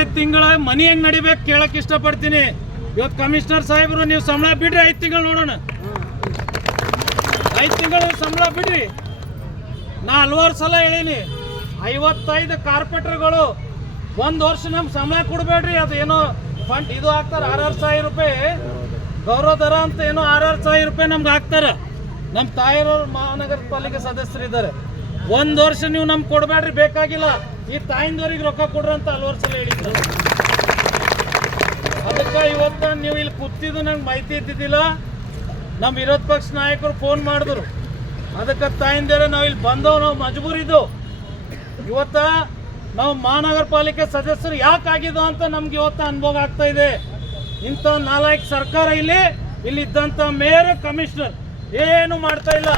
ಎರಡೈದು ತಿಂಗಳ ಮನಿ ಹೆಂಗ್ ನಡಿಬೇಕು ಕೇಳಕ್ ಇಷ್ಟಪಡ್ತೀನಿ. ಇವತ್ತು ಕಮಿಷನರ್ ಸಾಹೇಬ್ರು ನೀವು ಸಂಬಳ ಬಿಡ್ರಿ, ಐದು ತಿಂಗಳು ನೋಡೋಣ. ಐದು ತಿಂಗಳು ಸಂಬಳ ಬಿಡ್ರಿ. ನಾ ಹಲವಾರು ಸಲ ಹೇಳೀನಿ, ಐವತ್ತೈದು ಕಾರ್ಪೆಟರ್ಗಳು ಒಂದು ವರ್ಷ ನಮ್ ಸಂಬಳ ಕೊಡಬೇಡ್ರಿ, ಅದು ಏನೋ ಫಂಡ್ ಇದು ಹಾಕ್ತಾರೆ ಆರಾರು ಸಾವಿರ ರೂಪಾಯಿ. ಗೌರವ ದರ ಅಂತ ಏನೋ ಆರಾರು ಸಾವಿರ ರೂಪಾಯಿ ನಮ್ಗೆ ಹಾಕ್ತಾರೆ. ನಮ್ಮ ತಾಯಿರವ್ರು ಮಹಾನಗರ ಪಾಲಿಕೆ ಸದಸ್ಯರಿದ್ದಾರೆ. ಒಂದು ವರ್ಷ ನೀವು ನಮ್ಗೆ ಕೊಡಬೇಡ್ರಿ, ಬೇಕಾಗಿಲ್ಲ. ಈ ತಾಯಿಂದವ್ರಿಗೆ ರೊಕ್ಕ ಕೊಡ್ರಿ ಅಂತ ಹಲವಾರು ಸಲ ಹೇಳಿದ್ರು. ಅದಕ್ಕೆ ಇವತ್ತು ನೀವು ಇಲ್ಲಿ ಕೂತಿದ್ದು ನಂಗೆ ಮಾಹಿತಿ ಇದ್ದಿದ್ದಿಲ್ಲ. ನಮ್ಮ ವಿರೋಧ ಪಕ್ಷ ನಾಯಕರು ಫೋನ್ ಮಾಡಿದ್ರು. ಅದಕ್ಕೆ ತಾಯಿಂದೇರೆ ನಾವು ಇಲ್ಲಿ ಬಂದವು ನಾವು ಮಜಬೂರಿದ್ದು. ಇವತ್ತ ನಾವು ಮಹಾನಗರ ಪಾಲಿಕೆ ಸದಸ್ಯರು ಯಾಕೆ ಆಗಿದ್ದು ಅಂತ ನಮ್ಗೆ ಇವತ್ತು ಅನುಭವ ಆಗ್ತಾ ಇದೆ. ಇಂಥ ನಾಲ್ಕು ಸರ್ಕಾರ ಇಲ್ಲಿ ಇಲ್ಲಿ ಇದ್ದಂಥ ಮೇಯರ್ ಕಮಿಷನರ್ ಏನು ಮಾಡ್ತಾ ಇಲ್ಲ.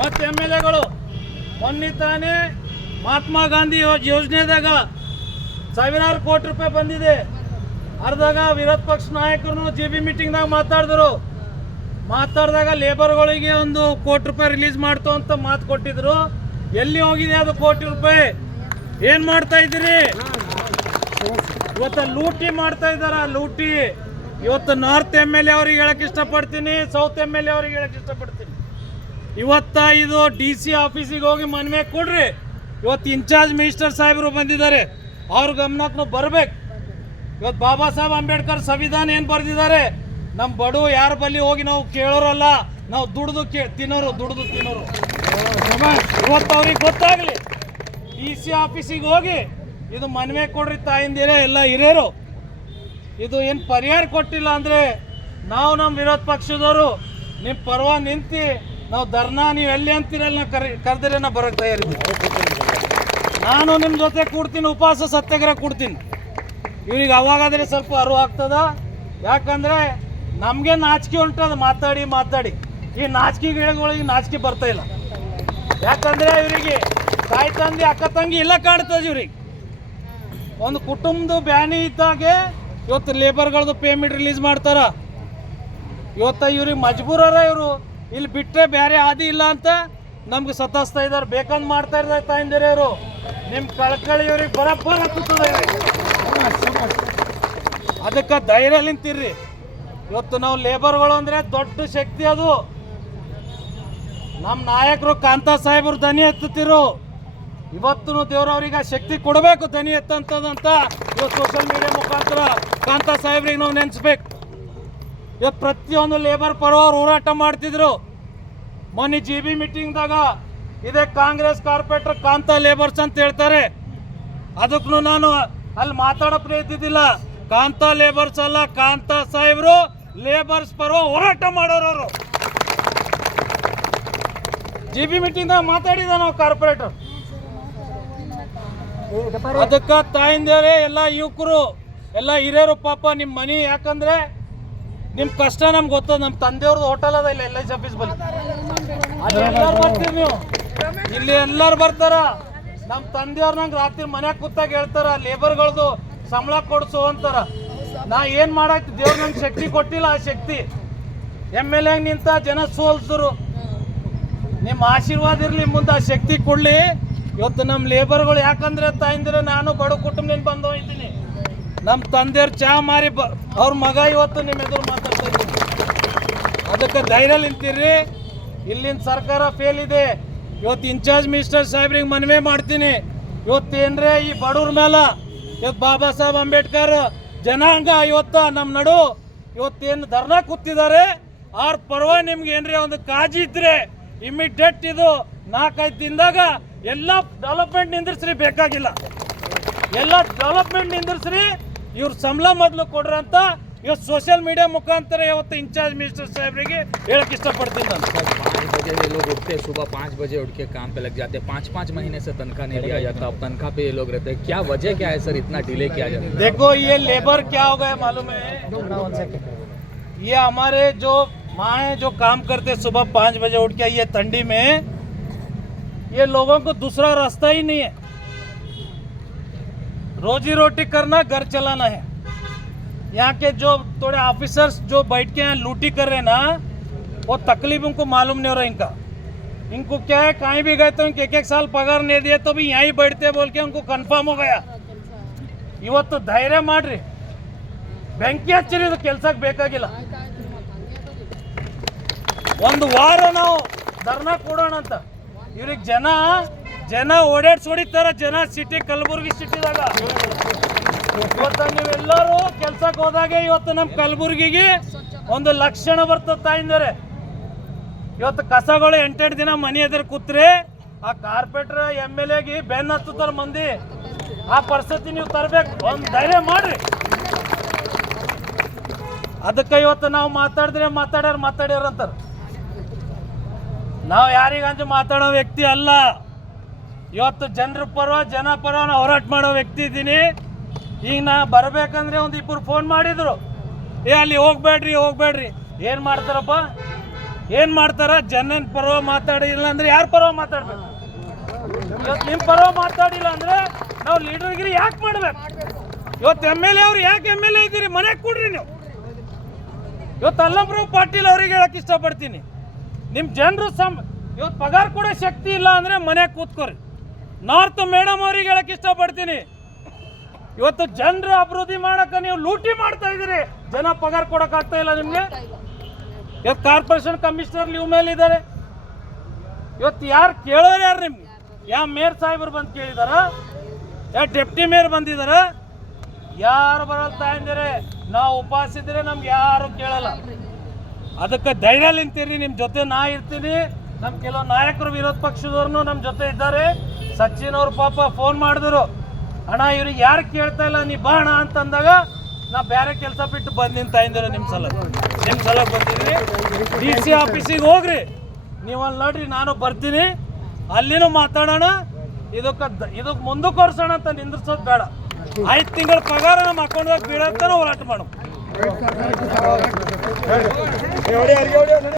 ಮತ್ತೆ ಎಂ ಎಲ್ ಎಗಳು ಮೊನ್ನೆ ತಾನೇ ಮಹಾತ್ಮ ಗಾಂಧಿ ಯೋಜನೆದಾಗ ಸಾವಿರಾರು ಕೋಟಿ ರೂಪಾಯಿ ಬಂದಿದೆ. ಅರ್ಧಾಗ ವಿರೋಧ ಪಕ್ಷ ನಾಯಕರು ಜೆ ಬಿ ಮೀಟಿಂಗ್ದಾಗ ಮಾತಾಡಿದ್ರು. ಮಾತಾಡಿದಾಗ ಲೇಬರ್ಗಳಿಗೆ ಒಂದು ಕೋಟಿ ರೂಪಾಯಿ ರಿಲೀಸ್ ಮಾಡ್ತು ಅಂತ ಮಾತು ಕೊಟ್ಟಿದ್ರು. ಎಲ್ಲಿ ಹೋಗಿದೆ ಅದು ಕೋಟಿ ರೂಪಾಯಿ? ಏನು ಮಾಡ್ತಾ ಇದ್ದೀರಿ? ಇವತ್ತು ಲೂಟಿ ಮಾಡ್ತಾ ಇದ್ದಾರ? ಲೂಟಿ. ಇವತ್ತು ನಾರ್ತ್ ಎಂ ಎಲ್ ಎ ಅವ್ರಿಗೆ ಹೇಳಕ್ಕೆ ಇಷ್ಟಪಡ್ತೀನಿ ಸೌತ್ ಎಂ ಎಲ್ ಎ ಅವ್ರಿಗೆ ಹೇಳಕ್ ಇಷ್ಟಪಡ್ತೀನಿ. ಇವತ್ತ ಇದು ಡಿ ಸಿ ಆಫೀಸಿಗೆ ಹೋಗಿ ಮನವಿ ಕೊಡ್ರಿ. ಇವತ್ತು ಇನ್ಚಾರ್ಜ್ ಮಿನಿಸ್ಟರ್ ಸಾಹೇಬರು ಬಂದಿದ್ದಾರೆ. ಅವ್ರ ಗಮನಕ್ಕೂ ಬರ್ಬೇಕು. ಇವತ್ತು ಬಾಬಾ ಸಾಹೇಬ್ ಅಂಬೇಡ್ಕರ್ ಸಂವಿಧಾನ ಏನು ಬರೆದಿದ್ದಾರೆ? ನಮ್ಮ ಬಡು ಯಾರ ಬಲ್ಲಿ ಹೋಗಿ ನಾವು ಕೇಳೋರಲ್ಲ, ನಾವು ದುಡ್ದು ಕೇ, ತಿನ್ನೋರು, ದುಡ್ದು ತಿನ್ನೋರು. ಇವತ್ತು ಅವ್ರಿಗೆ ಗೊತ್ತಾಗ್ಲಿ. ಇ ಸಿ ಆಫೀಸಿಗೆ ಹೋಗಿ ಇದು ಮನವಿ ಕೊಡ್ರಿ ತಾಯಿಂದಿರೇ, ಎಲ್ಲ ಹಿರಿಯರು. ಇದು ಏನು ಪರಿಹಾರ ಕೊಟ್ಟಿಲ್ಲ ಅಂದ್ರೆ ನಾವು ನಮ್ಮ ವಿರೋಧ ಪಕ್ಷದವರು ನಿಮ್ಮ ಪರ್ವ ನಿಂತು ನಾವು ಧರ್ನಾ, ನೀವು ಎಲ್ಲಿ ಅಂತೀರಲ್ಲ ಕರೆ, ಕರೆದ್ರೆ ನಾ ಬರೋಕ್ಕೆ ತಯಾರಿದ್ದೀವಿ ನಾನು ನಿಮ್ಮ ಜೊತೆ ಕೂಡ್ತೀನಿ ಉಪವಾಸ ಸತ್ಯಾಗ್ರಹ ಕೊಡ್ತೀನಿ. ಇವ್ರಿಗೆ ಅವಾಗಾದ್ರೆ ಸ್ವಲ್ಪ ಅರಿವು ಆಗ್ತದ? ಯಾಕಂದ್ರೆ ನಮಗೆ ನಾಚಿಕೆ ಉಂಟದ ಮಾತಾಡಿ ಮಾತಾಡಿ. ಈ ನಾಚಿಕೆ ಗಿಡಗಳಿಗೆ ನಾಚಿಕೆ ಬರ್ತಾ ಇಲ್ಲ. ಯಾಕಂದ್ರೆ ಇವರಿಗೆ ತಾಯಿ, ತಂದೆ, ಅಕ್ಕ, ತಂಗಿ ಇಲ್ಲ ಕಾಣ್ತದ ಇವ್ರಿಗೆ. ಒಂದು ಕುಟುಂಬದ ಬ್ಯಾನಿ ಇದ್ದಾಗೆ ಇವತ್ತು ಲೇಬರ್ಗಳದ್ದು ಪೇಮೆಂಟ್ ರಿಲೀಸ್ ಮಾಡ್ತಾರ. ಇವತ್ತ ಇವ್ರಿಗೆ ಮಜ್ಬೂರರ ಇವರು. ಇಲ್ಲಿ ಬಿಟ್ಟರೆ ಬೇರೆ ಆದಿ ಇಲ್ಲ ಅಂತ ನಮ್ಗೆ ಸತಾಸ್ತಾ ಇದ್ದಾರೆ. ಬೇಕಂದ್ ಮಾಡ್ತಾ ಇದ್ದಾರೆ ತಾಯಿಂದಿರ ಅವರು ನಿಮ್ಮ ಕಳ್ಕಳಿ ಇವ್ರಿಗೆ ಬರಬ್ಬರ. ಅದಕ್ಕೆ ಧೈರ್ಯ ನಿಂತಿರ್ರಿ. ಇವತ್ತು ನಾವು ಲೇಬರ್ಗಳು ಅಂದ್ರೆ ದೊಡ್ಡ ಶಕ್ತಿ ಅದು. ನಮ್ಮ ನಾಯಕರು ಕಾಂತಾ ಸಾಹೇಬ್ರು ದನಿ ಎತ್ತುತ್ತಿರು. ಇವತ್ತು ದೇವ್ರವ್ರಿಗೆ ಆ ಶಕ್ತಿ ಕೊಡಬೇಕು ದನಿ ಎತ್ತಂತದಂತ ಇವತ್ತು ಸೋಷಿಯಲ್ ಮೀಡಿಯಾ ಮುಖಾಂತರ ಕಾಂತಾ ಸಾಹೇಬ್ರಿಗೆ ನಾವು ನೆನೆಸ್ಬೇಕು. ಇವತ್ತು ಪ್ರತಿಯೊಂದು ಲೇಬರ್ ಪರವಾಗಿ ಹೋರಾಟ ಮಾಡ್ತಿದ್ರು. ಮೊನ್ನೆ ಜಿ ಬಿ ಮೀಟಿಂಗ್ದಾಗ ಇದೇ ಕಾಂಗ್ರೆಸ್ ಕಾರ್ಪೊರೇಟರ್ ಕಾಂತ ಲೇಬರ್ಸ್ ಅಂತ ಹೇಳ್ತಾರೆ. ಅದಕ್ಕೂ ನಾನು ಅಲ್ಲಿ ಮಾತಾಡೋ ಪ್ರಯತ್ನಿದ್ದಿಲ್ಲ ಕಾಂತ ಲೇಬರ್ಸ್ ಅಲ್ಲ, ಕಾಂತಾ ಸಾಹೇಬ್ರು ಲೇಬರ್ಸ್ ಪರ ಹೋರಾಟ ಮಾಡೋರು ಅವರು. ಜಿ ಬಿ ಮೀಟಿಂಗ್ದಾಗ ಮಾತಾಡಿದ ನಾವು ಕಾರ್ಪೊರೇಟರ್. ಅದಕ್ಕ ತಾಯಿಂದೇರೆ ಎಲ್ಲ ಯುವಕರು, ಎಲ್ಲ ಹಿರಿಯರು ಪಾಪ ನಿಮ್ಮ ಮನಿ ಯಾಕಂದ್ರೆ ನಿಮ್ ಕಷ್ಟ ನಮ್ಗೆ ಗೊತ್ತದ ನಮ್ಮ ತಂದೆಯವ್ರದ್ದು ಹೋಟೆಲ್ ಅದ ಇಲ್ಲ ಎಲ್ ಐ ಸಿ ಆಫೀಸ್ ಬಲ್ಲಿ. ಅಲ್ಲಿ ಎಲ್ಲಾರು ನೀವು. ಇಲ್ಲಿ ಎಲ್ಲಾರು ಬರ್ತಾರ. ನಮ್ಮ ತಂದೆಯವ್ರ ನಂಗೆ ರಾತ್ರಿ ಮನ್ಯಾಗ ಕೂತಾಗ ಹೇಳ್ತಾರ, ಲೇಬರ್ಗಳದು ಸಂಬಳ ಕೊಡ್ಸು ಅಂತಾರ. ನಾ ಏನ್ ಮಾಡಕ್ ದೇವ್ರ ನಂಗೆ ಶಕ್ತಿ ಕೊಟ್ಟಿಲ್ಲ ಆ ಶಕ್ತಿ. ಎಂ ಎಲ್ ಎ ನಿಂತ ಜನ ಸೋಲ್ಸರು ನಿಮ್ಮ ಆಶೀರ್ವಾದ ಇರಲಿ ಮುಂದೆ ಆ ಶಕ್ತಿ ಕೊಡ್ಲಿ. ಇವತ್ತು ನಮ್ಮ ಲೇಬರ್ಗಳು ಯಾಕಂದ್ರೆ ತಾಯಿಂದ್ರೆ ನಾನು ಬಡ ಕುಟುಂಬದಿಂದ ಬಂದು ಇದ್ದೀನಿ. ನಮ್ಮ ತಂದೆಯವ್ರು ಚಾ ಮಾರಿ ಅವ್ರ ಮಗ ಇವತ್ತು ನಿಮ್ಮ ಎದುರು ಮಾತಾಡ್ತಾ ಇದ್ದೀನಿ. ಅದಕ್ಕೆ ಧೈರ್ಯ ನಿಂತಿರ್ರಿ. ಇಲ್ಲಿನ ಸರ್ಕಾರ ಫೇಲ್ ಇದೆ. ಇವತ್ತು ಇನ್ಚಾರ್ಜ್ ಮಿನಿಸ್ಟರ್ ಸಾಹೇಬ್ರಿಗೆ ಮನವಿ ಮಾಡ್ತೀನಿ. ಇವತ್ತು ಇವತ್ತೇನ್ರೆ ಈ ಬಡವ್ರ ಮೇಲೆ ಇವತ್ತು ಬಾಬಾ ಸಾಹೇಬ್ ಅಂಬೇಡ್ಕರ್ ಜನಾಂಗ ಇವತ್ತು ನಮ್ಮ ನಡು ಇವತ್ತೇನು ಧರ್ನಾ ಕೂತಿದ್ದಾರೆ ಅವ್ರ ಪರ್ವ ನಿಮ್ಗೆ ಏನ್ರಿ ಒಂದು ಕಾಜಿ ಇದ್ರೆ ಇಮಿಡಿಯೇಟ್ ಇದು ನಾಲ್ಕೈದು ದಿನದಾಗ ಎಲ್ಲ ಡೆವಲಪ್ಮೆಂಟ್ ನಿಂದಿರ್ಸ್ರಿ, ಬೇಕಾಗಿಲ್ಲ. ಎಲ್ಲ ಡೆವಲಪ್ಮೆಂಟ್ ನಿಂದಿರ್ಸ್ರಿ, ಇವ್ರ ಸಂಬಳ ಮೊದಲು ಕೊಡ್ರಿ ಅಂತ ಇವತ್ತು ಸೋಷಿಯಲ್ ಮೀಡಿಯಾ ಮುಖಾಂತರ ಇವತ್ತು ಇನ್ಚಾರ್ಜ್ ಮಿನಿಸ್ಟರ್ ಸಾಹೇಬ್ರಿಗೆ ಹೇಳಕ್ ಇಷ್ಟಪಡ್ತೀನಿ ನಾನು पाँच बजे ये लोग उठते हैं सुबह पाँच बजे उठ के काम पे लग जाते हैं पाँच पाँच महीने से तनख्वाह नहीं दिया जाता अब तनख्वाह पे ये लोग रहते हैं क्या वजह क्या है सर इतना डिले किया जाता है देखो ये लेबर क्या हो गया मालूम है ये हमारे जो माँ है जो काम करते हैं सुबह पाँच बजे उठ के ये ठंडी में ये लोगों को दूसरा रास्ता ही नहीं है रोजी रोटी करना घर चलाना है यहाँ के जो थोड़े ऑफिसर्स जो बैठ के यहाँ लूटी कर रहे हैं ना वो तकलीफ उनको मालूम नहीं हो रहा इनका इनको क्या है कहीं भी गए तो इनके एक एक साल पगार नहीं दिए तो भी यहीं बैठते बोल के उनको कंफर्म हो गया ಇವತ್ತು ಧೈರ್ಯ ಮಾಡ್ರಿ ಬೆಂಕಿ ಹಚ್ಚಿರಿ ಇದು ಕೆಲ್ಸಕ್ಕೆ ಬೇಕಾಗಿಲ್ಲ ಒಂದು ವಾರ ನಾವು ಧರ್ನಾ ಕೊಡೋಣ ಅಂತ ಇವ್ರಿಗೆ ಜನ ಜನ ಓಡಾಡ್ಸಿ ಹೊಡಿತಾರ ಜನ ಸಿಟಿ ಕಲಬುರ್ಗಿ ಸಿಟಿದಾಗ ಇವತ್ತು ನೀವೆಲ್ಲರೂ ಕೆಲ್ಸಕ್ಕೆ ಹೋದಾಗ ಇವತ್ತು ನಮ್ಮ ಕಲಬುರ್ಗಿಗೆ ಒಂದು ಲಕ್ಷಣ ಬರ್ತದೆ ತಾಯಿಂದರೆ ಇವತ್ತು ಕಸಗಳು ಎಂಟೆಂಟು ದಿನ ಮನೆ ಎದುರು ಕೂತ್ರೆ ಆ ಕಾರ್ಪೊರೇಟರ್ ಎಂ ಎಲ್ ಎಗೆ ಬೆನ್ ಹತ್ತುತ್ತಾರ ಮಂದಿ. ಆ ಪರಿಸ್ಥಿತಿ ನೀವು ತರಬೇಕು. ಒಂದು ಧೈರ್ಯ ಮಾಡ್ರಿ. ಅದಕ್ಕೆ ಇವತ್ತು ನಾವು ಮಾತಾಡಿದ್ರೆ ಮಾತಾಡ್ಯಾರ ಮಾತಾಡ್ಯಾರ ಅಂತಾರೆ. ನಾವು ಯಾರಿಗಂತ ಮಾತಾಡೋ ವ್ಯಕ್ತಿ ಅಲ್ಲ. ಇವತ್ತು ಜನರ ಪರ ಜನ ಪರ ಹೋರಾಟ ಮಾಡೋ ವ್ಯಕ್ತಿ ಇದ್ದೀನಿ. ಈಗ ನಾ ಬರಬೇಕಂದ್ರೆ ಒಂದು ಇಬ್ಬರು ಫೋನ್ ಮಾಡಿದ್ರು. ಏ, ಅಲ್ಲಿ ಹೋಗ್ಬೇಡ್ರಿ ಹೋಗ್ಬೇಡ್ರಿ. ಏನು ಮಾಡ್ತಾರಪ್ಪ? ಏನು ಮಾಡ್ತಾರ? ಜನನ ಪರವ ಮಾತಾಡಿಲ್ಲ ಅಂದ್ರೆ ಯಾರ ಪರವ ಮಾತಾಡ್ಬೇಕು? ಇವತ್ತು ನಿಮ್ಮ ಪರವ ಮಾತಾಡಿಲ್ಲ ಅಂದ್ರೆ ನಾವು ಲೀಡರ್ಗಿರಿ ಯಾಕೆ ಮಾಡ್ಬೇಕು? ಇವತ್ತು ಎಂ ಎಲ್ ಎ ಅವ್ರು ಯಾಕೆ ಎಂ ಎಲ್ ಎ ಇದ್ದೀರಿ? ಮನೆಗೆ ಕೊಡ್ರಿ ನೀವು. ಇವತ್ತು ಅಲ್ಲಪ್ರಭು ಪಾಟೀಲ್ ಅವ್ರಿಗೆ ಹೇಳಕ್ಕೆ ಇಷ್ಟಪಡ್ತೀನಿ. ನಿಮ್ಮ ಜನರು ಸಮ್ ಇವತ್ತು ಪಗಾರ ಕೊಡೋ ಶಕ್ತಿ ಇಲ್ಲ ಅಂದ್ರೆ ಮನೆಗೆ ಕೂತ್ಕೋರಿ. ನಾರ್ತ್ ಮೇಡಮ್ ಅವ್ರಿಗೆ ಹೇಳಕ್ ಇಷ್ಟಪಡ್ತೀನಿ. ಇವತ್ತು ಜನರ ಅಭಿವೃದ್ಧಿ ಮಾಡಕ್ಕೆ ನೀವು ಲೂಟಿ ಮಾಡ್ತಾ ಇದ್ದೀರಿ. ಜನ ಪಗಾರ ಕೊಡಕ್ ಆಗ್ತಾ ಇಲ್ಲ ನಿಮ್ಗೆ? ಇವತ್ತು ಕಾರ್ಪೊರೇಷನ್ ಕಮಿಷನರ್ ಲೀವ್ ಮೇಲೆ ಇದ್ದಾರೆ. ಇವತ್ತು ಯಾರು ಕೇಳೋರು ಯಾರು ನಿಮ್ಗೆ? ಯಾವ ಮೇಯರ್ ಸಾಹೇಬರು ಬಂದು ಕೇಳಿದಾರ? ಯಾವ ಡೆಪ್ಟಿ ಮೇಯರ್ ಬಂದಿದಾರ? ಯಾರು ಬರಲ್ ತಾಯಂದಿರೇ ನಾವು ಉಪವಾಸ ಇದ್ರೆ ನಮ್ಗೆ ಯಾರು ಕೇಳಲ್ಲ. ಅದಕ್ಕೆ ಧೈರ್ಯ ನಿಂತೀರಿ ನಿಮ್ಮ ಜೊತೆ ನಾ ಇರ್ತೀನಿ. ನಮ್ಮ ಕೆಲವು ನಾಯಕರು ವಿರೋಧ ಪಕ್ಷದವ್ರು ನಮ್ಮ ಜೊತೆ ಇದ್ದಾರೆ. ಸಚಿನ್ ಅವ್ರ ಪಾಪ ಫೋನ್ ಮಾಡಿದ್ರು. ಅಣ್ಣ, ಇವ್ರಿಗೆ ಯಾರು ಕೇಳ್ತಾ ಇಲ್ಲ, ನೀ ಬಾ ಅಣ್ಣ ಅಂತಂದಾಗ ನಾ ಬೇರೆ ಕೆಲಸ ಬಿಟ್ಟು ಬಂದು ನಿಂತ ಇದ್ದೀರ ನಿಮ್ಮ ಸಲ ನಿಮ್ಮ ಸಲ ಬಂದಿದ್ರಿ ಡಿ ಸಿ ಆಫೀಸಿಗೆ ಹೋಗ್ರಿ. ನೀವು ಅಲ್ಲಿ ನೋಡ್ರಿ, ನಾನು ಬರ್ತೀನಿ. ಅಲ್ಲಿನೂ ಮಾತಾಡೋಣ. ಇದಕ್ಕೆ ಇದಕ್ಕೆ ಮುಂದಕ್ಕೆ ವರ್ಷೋಣ ಅಂತ ನಿಂದ್ರಿಸೋದು ಬೇಡ. ಐದು ತಿಂಗಳ ಪಗಾರ ನಮ್ಮ ಅಕೌಂಟ್ದಾಗ ಬೀಳತ್ತಾನ ಹೋರಾಟ ಮಾಡೋಣ